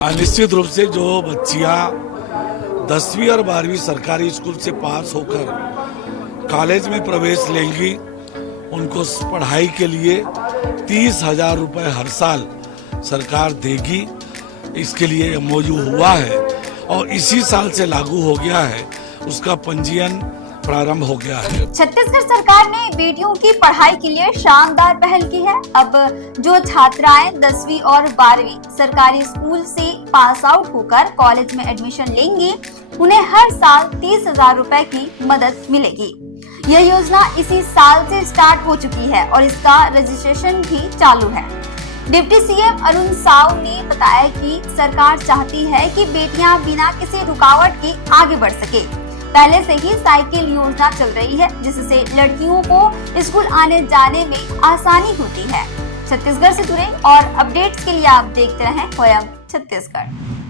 निश्चित रूप से जो बच्चियां 10वीं और 12वीं सरकारी स्कूल से पास होकर कॉलेज में प्रवेश लेंगी, उनको पढ़ाई के लिए 30,000 रुपये हर साल सरकार देगी। इसके लिए MOU हुआ है और इसी साल से लागू हो गया है, उसका पंजीयन प्रारंभ हो गया है। छत्तीसगढ़ सरकार ने बेटियों की पढ़ाई के लिए शानदार पहल की है। अब जो छात्राएं 10वीं और 12वीं सरकारी स्कूल से पास आउट होकर कॉलेज में एडमिशन लेंगी, उन्हें हर साल 30,000 रुपए की मदद मिलेगी। यह योजना इसी साल से स्टार्ट हो चुकी है और इसका रजिस्ट्रेशन भी चालू है। डिप्टी CM अरुण साव ने बताया कि सरकार चाहती है कि बेटियां बिना किसी रुकावट के आगे बढ़ सके। पहले से ही साइकिल योजना चल रही है, जिससे लड़कियों को स्कूल आने जाने में आसानी होती है। छत्तीसगढ़ से जुड़े और अपडेट्स के लिए आप देखते रहें वोयम छत्तीसगढ़।